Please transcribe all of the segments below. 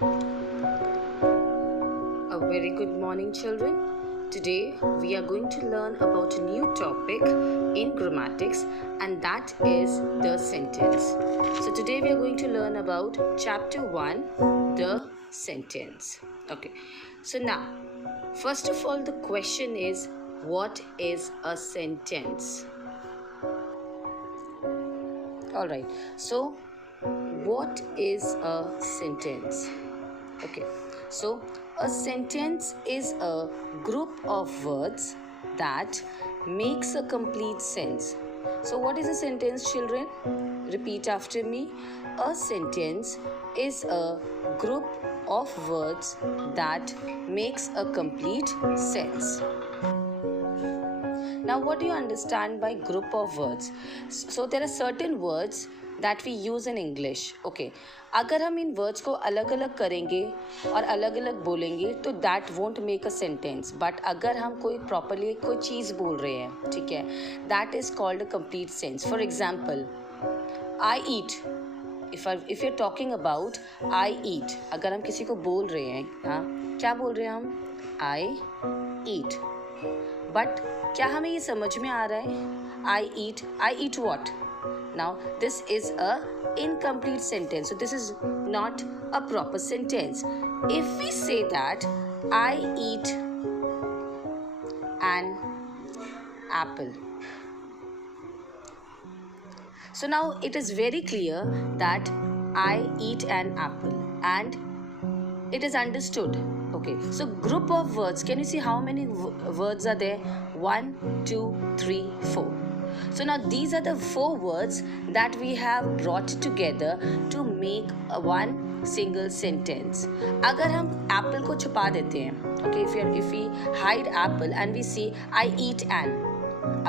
A very good morning, children. Today we are going to learn about a new topic in grammatics, and that is the sentence. So, today we are going to learn about chapter 1, the sentence. Okay, so now, first of all, the question is, what is a sentence? Alright, so what is a sentence? Okay, so a sentence is a group of words that makes a complete sense. So, what is a sentence, children? Repeat after me. A sentence is a group of words that makes a complete sense. Now, what do you understand by group of words? So, there are certain words that we use in English. Okay, अगर हम इन words को अलग अलग करेंगे और अलग अलग बोलेंगे तो that won't make a sentence. But अगर हम कोई प्रॉपरली कोई चीज़ बोल रहे हैं, ठीक है, that is called a complete sense. For example, I eat. If you are talking about I eat, अगर हम किसी को बोल रहे हैं, हाँ, क्या बोल रहे हैं हम? आई ईट. बट क्या हमें ये समझ में आ रहा है? I eat what? Now this is a incomplete sentence, so this is not a proper sentence. If we say that I eat an apple, so now it is very clear that I eat an apple and it is understood. Okay, so group of words, can you see how many words are there? 1, 2, 3, 4. So now these are the 4 words that we have brought together to make one single sentence. अगर हम apple को छुपा देते हैं, okay, if we hide apple and we see I eat an,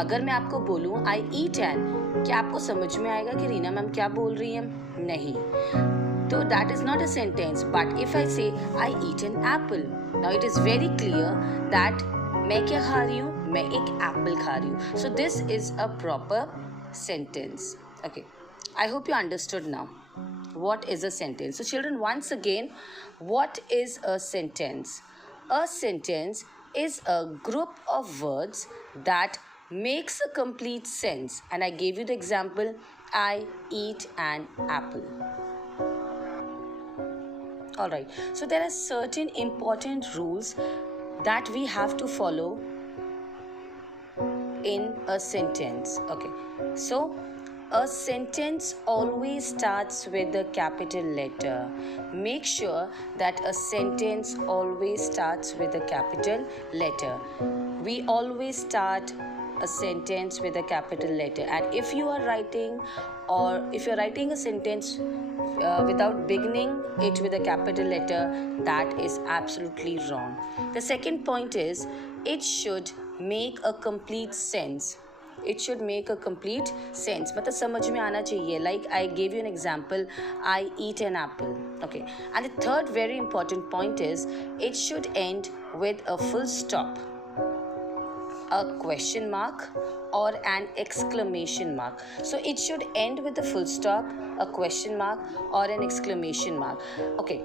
अगर मैं आपको बोलूँ I eat an, क्या आपको समझ में आएगा कि रीना मैम क्या बोल रही हैं? नहीं. तो that is not a sentence. But if I say I eat an apple, now it is very clear that मैं क्या खा रही हूँ? मैं एक एप्पल खा रही हूँ. So this is a proper sentence. Okay, I hope you understood now. What is a sentence? So children, once again, what is a sentence? A sentence is a group of words that makes a complete sense. And I gave you the example, I eat an apple. Alright, so there are certain important rules that we have to follow in a sentence. Okay, so a sentence always starts with a capital letter. Make sure that a sentence always starts with a capital letter. We always start a sentence with a capital letter, and if you are writing a sentence without beginning it with a capital letter, that is absolutely wrong. The second point is, it should make a complete sense. It should make a complete sense. मतलब समझ में आना चाहिए. Like I gave you an example, I eat an apple. Okay. And the third very important point is, it should end with a full stop, a question mark, or an exclamation mark. So it should end with a full stop, a question mark, or an exclamation mark. Okay,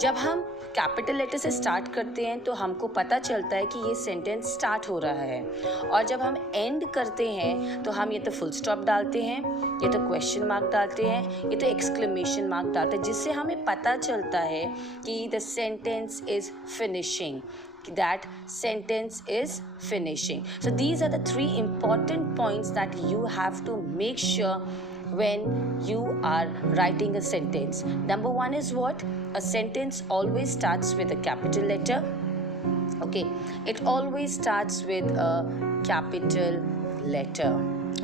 जब हम capital letter से start करते हैं तो हमको पता चलता है कि ये सेंटेंस स्टार्ट हो रहा है, और जब हम एंड करते हैं तो हम ये तो फुल स्टॉप डालते हैं, ये तो क्वेश्चन मार्क डालते हैं, ये तो एक्सक्लेमेशन मार्क डालते हैं, जिससे हमें पता चलता है कि the sentence is finishing, that sentence is finishing. So these are the 3 important points that you have to make sure when you are writing a sentence. Number 1 is what? A sentence always starts with a capital letter. Okay, it always starts with a capital letter.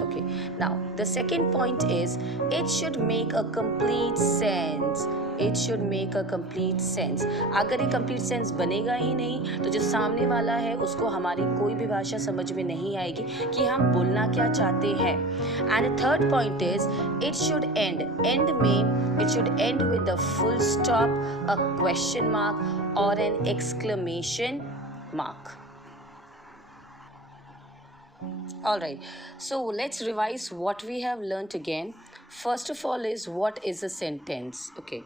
Okay, now the second point is, it should make a complete sense. It should make a complete sense. अगर ये complete sense बनेगा ही नहीं तो जो सामने वाला है उसको हमारी कोई भी भाषा समझ में नहीं आएगी कि हम बोलना क्या चाहते हैं. And the third point is, it should end. End में it should end with a full stop, a question mark, or an exclamation mark. Alright, so let's revise what we have learnt again. First of all is, what is a sentence? Okay,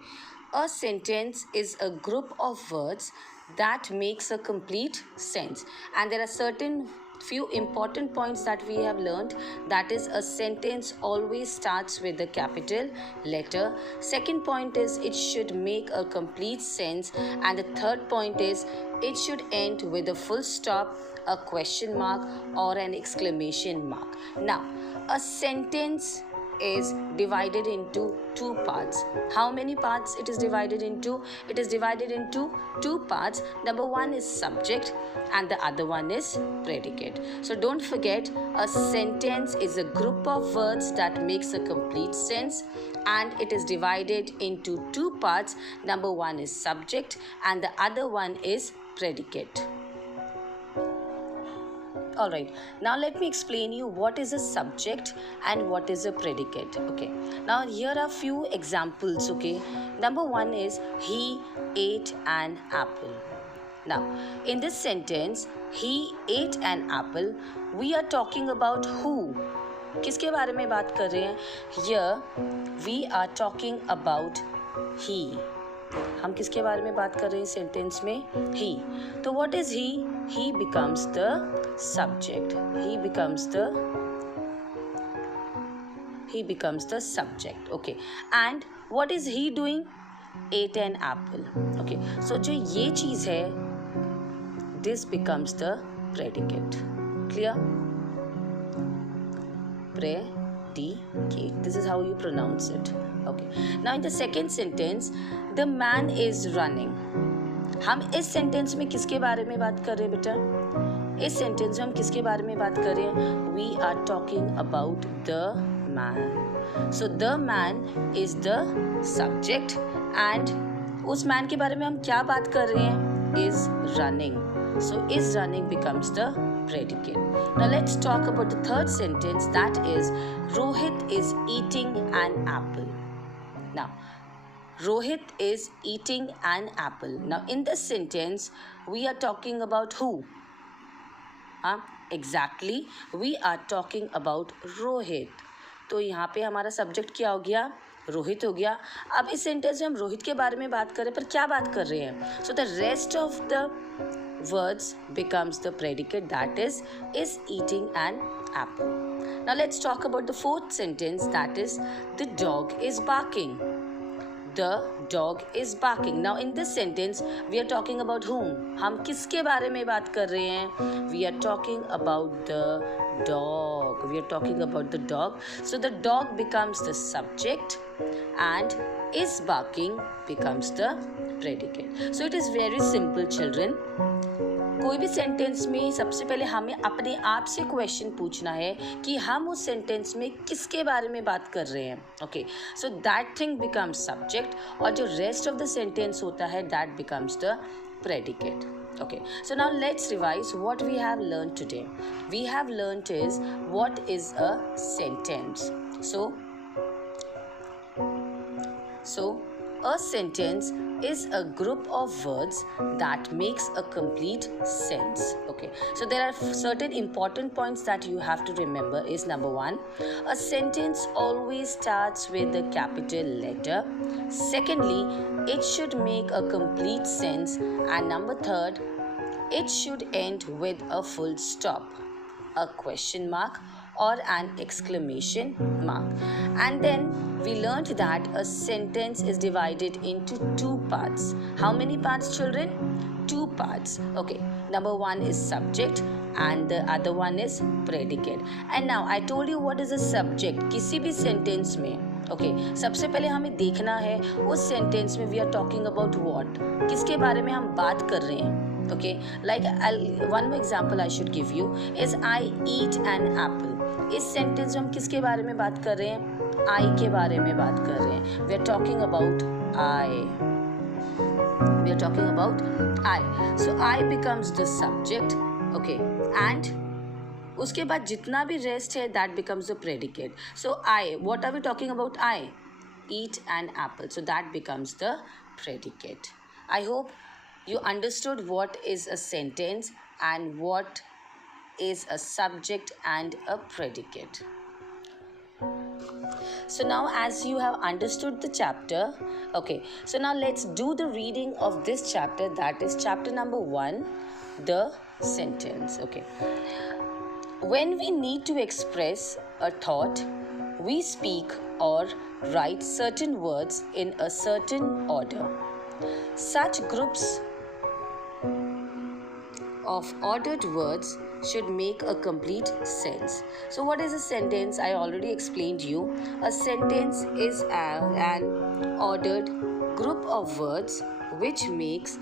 A sentence is a group of words that makes a complete sense. And there are certain few important points that we have learned. That is, a sentence always starts with a capital letter. Second point is it should make a complete sense. And the third point is it should end with a full stop, a question mark, or an exclamation mark. Now, a sentence is divided into two parts. How many parts it is divided into? It is divided into two parts. Number one is subject and the other one is predicate. So don't forget, a sentence is a group of words that makes a complete sense, and it is divided into two parts. Number one is subject and the other one is predicate. Alright, now let me explain you what is a subject and what is a predicate. Okay, now here are few examples. Okay, number one is he ate an apple. Now, in this sentence, he ate an apple, we are talking about who? किसके बारे में बात कर रहे हैं? Here, we are talking about he. हम किसके बारे में बात कर रहे हैं सेंटेंस में? He. तो what is he? He becomes the subject. He becomes the subject. Okay. And what is he doing? Ate an apple. Okay. So जो ये चीज़ है, this becomes the predicate. Clear? Predicate. This is how you pronounce it. Okay. Now in the second sentence, the man is running. हम इस sentence में किसके बारे में बात कर रहे हैं बेटा? इस सेंटेंस में हम किसके बारे में बात कर रहे हैं? We are talking about the man. So the man is the subject and उस man के बारे में हम क्या बात कर रहे हैं? Is running. So is running becomes the predicate. Now let's talk about the third sentence, that is Rohit is eating an apple. Now Rohit is eating an apple. Now in this sentence we are talking about who? Exactly, we are talking about Rohit. तो यहाँ पे हमारा subject क्या हो गया? रोहित हो गया. अब इस सेंटेंस में हम रोहित के बारे में बात कर रहे हैं, पर क्या बात कर रहे हैं? So the rest of the words becomes the predicate, that is eating an apple. Now let's talk about the fourth sentence, that is the dog is barking. The dog is barking. Now in this sentence we are talking about whom? हम किसके बारे में बात कर रहे हैं? We are talking about the dog. We are talking about the dog. So the dog becomes the subject and is barking becomes the predicate. So it is very simple, children. कोई भी सेंटेंस में सबसे पहले हमें अपने आप से question पूछना है कि हम उस सेंटेंस में किसके बारे में बात कर रहे हैं. Okay, so that thing becomes subject और जो रेस्ट ऑफ द सेंटेंस होता है that becomes the predicate. Okay, so now let's revise what we have learned today. We have learned is what is a sentence. So a sentence is a group of words that makes a complete sense. Okay, so there are certain important points that you have to remember is number one, a sentence always starts with a capital letter. Secondly, it should make a complete sense. And number third, it should end with a full stop, a question mark, or an exclamation mark. And then we learned that a sentence is divided into two parts. How many parts, children? Two parts. Okay, number one is subject and the other one is predicate. And now I told you what is a subject. किसी भी sentence में okay सबसे पहले हमें देखना है उस sentence में we are talking about what, किसके बारे में हम बात कर रहे हैं. Okay, like one more example I should give you is I eat an apple. इस सेंटेंस में हम किसके बारे में बात कर रहे हैं? आई के बारे में बात कर रहे हैं. We are talking about I. We are talking about I. So I becomes the subject. Okay, and उसके बाद जितना भी रेस्ट है that becomes the predicate. So I, what are we talking about? I eat an apple. So that becomes the predicate. I hope you understood what is a sentence and what is a subject and a predicate. So now as you have understood the chapter, okay, so now let's do the reading of this chapter, that is chapter number 1, the sentence. Okay. When we need to express a thought, we speak or write certain words in a certain order. Such groups of ordered words should make a complete sense. So what is a sentence? I already explained you. A sentence is an ordered group of words which makes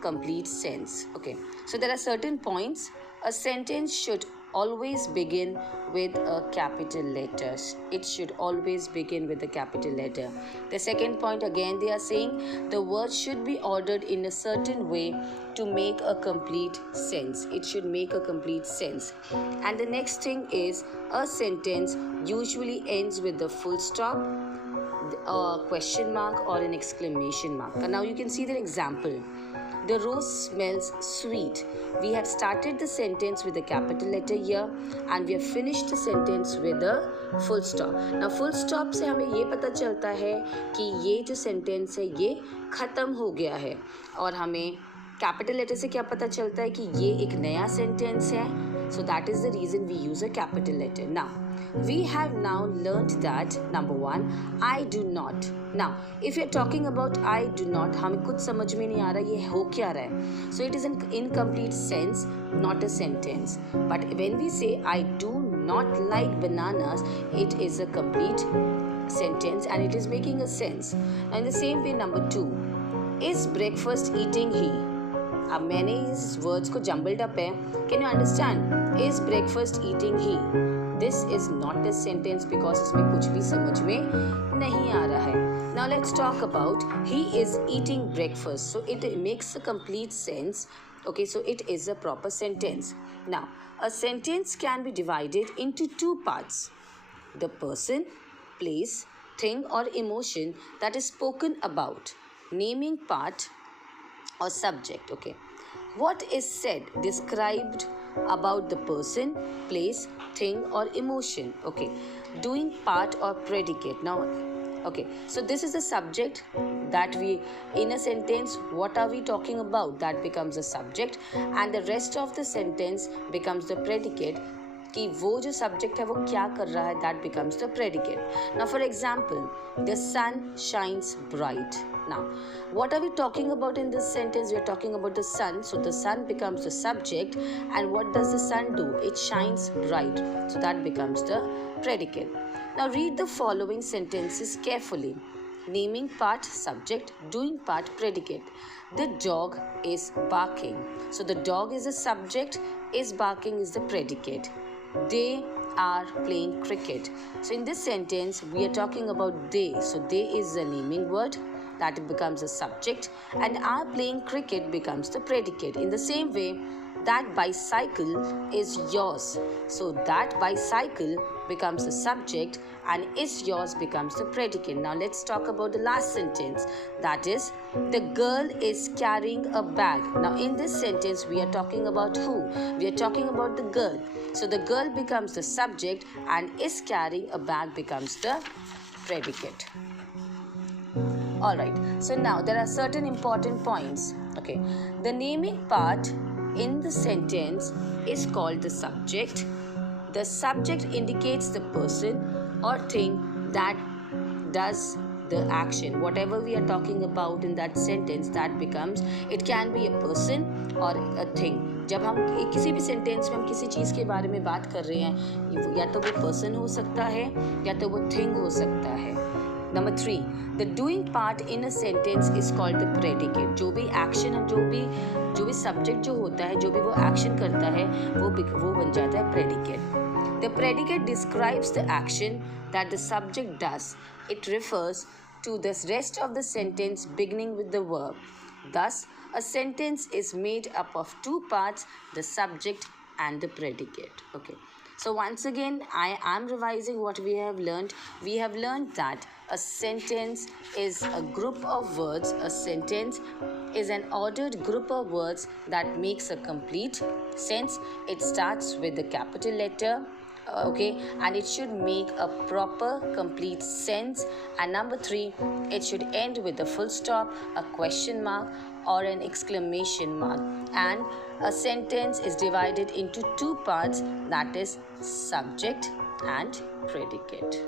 complete sense. Okay, so there are certain points. A sentence should always begin with a capital letter. It should always begin with a capital letter. The second point, again they are saying the words should be ordered in a certain way to make a complete sense. It should make a complete sense. And the next thing is a sentence usually ends with the full stop, a question mark or an exclamation mark. And now you can see the example. The rose smells sweet. We have started the sentence with a capital letter here and we have finished the sentence with a full stop. Now full stop से हमें ये पता चलता है कि ये जो sentence है ये ख़त्म हो गया है, और हमें capital letter से क्या पता चलता है कि ये एक नया sentence है. So that is the reason we use a capital letter. Now we have now learnt that number 1, I do not. Now if you are talking about I do not, हमें कुछ समझ में नहीं आ रहा ये हो क्या रहा है. So it is an incomplete sense, not a sentence. But when we say I do not like bananas, it is a complete sentence and it is making a sense. Now in the same way, number 2, is breakfast eating he. अब मैंने इस words को jumbled up है. Can you understand? Is breakfast eating he. This is not a sentence because इसमें कुछ भी समझ में नहीं आ रहा है. Now let's talk about he is eating breakfast. So it makes a complete sense. Okay, so it is a proper sentence. Now, a sentence can be divided into 2 parts. The person, place, thing or emotion that is spoken about. Naming part or subject. Okay, what is said, described about the person, place, thing or emotion. Okay, doing part or predicate. Now okay, so this is the subject that we, in a sentence, what are we talking about, that becomes a subject and the rest of the sentence becomes the predicate कि वो जो subject है वो क्या कर रहा है, that becomes the predicate. Now for example, the sun shines bright. Now what are we talking about in this sentence? We are talking about the sun, so the sun becomes the subject and what does the sun do? It shines bright, so that becomes the predicate. Now read the following sentences carefully. Naming part subject, doing part predicate. The dog is barking. So the dog is the subject, is barking is the predicate. They are playing cricket. So in this sentence we are talking about they. So they is the naming word, that becomes a subject, and are playing cricket becomes the predicate. In the same way, that bicycle is yours. So that bicycle becomes the subject and is yours becomes the predicate. Now let's talk about the last sentence, that is the girl is carrying a bag. Now in this sentence we are talking about who? We are talking about the girl. So the girl becomes the subject and is carrying a bag becomes the predicate. Alright, so now there are certain important points. Okay, the naming part in the sentence is called the subject. The subject indicates the person or thing that does the action. Whatever we are talking about in that sentence, that becomes, it can be a person or a thing. जब हम किसी भी sentence में हम किसी चीज़ के बारे में बात कर रहे हैं, या तो वो पर्सन हो सकता है या तो वो थिंग हो सकता है. Number 3, the doing part in a sentence is called the predicate. जो भी action है, जो भी subject जो होता है, जो भी वो action करता है, वो बन जाता है predicate. The predicate describes the action that the subject does. It refers to the rest of the sentence beginning with the verb. Thus, a sentence is made up of 2 parts, the subject and the predicate. Okay. So once again, I am revising what we have learned. We have learned that a sentence is a group of words. A sentence is an ordered group of words that makes a complete sense. It starts with the capital letter. okay, and it should make a proper complete sense. And number 3, it should end with a full stop, a question mark, or an exclamation mark. And a sentence is divided into 2 parts, that is subject and predicate.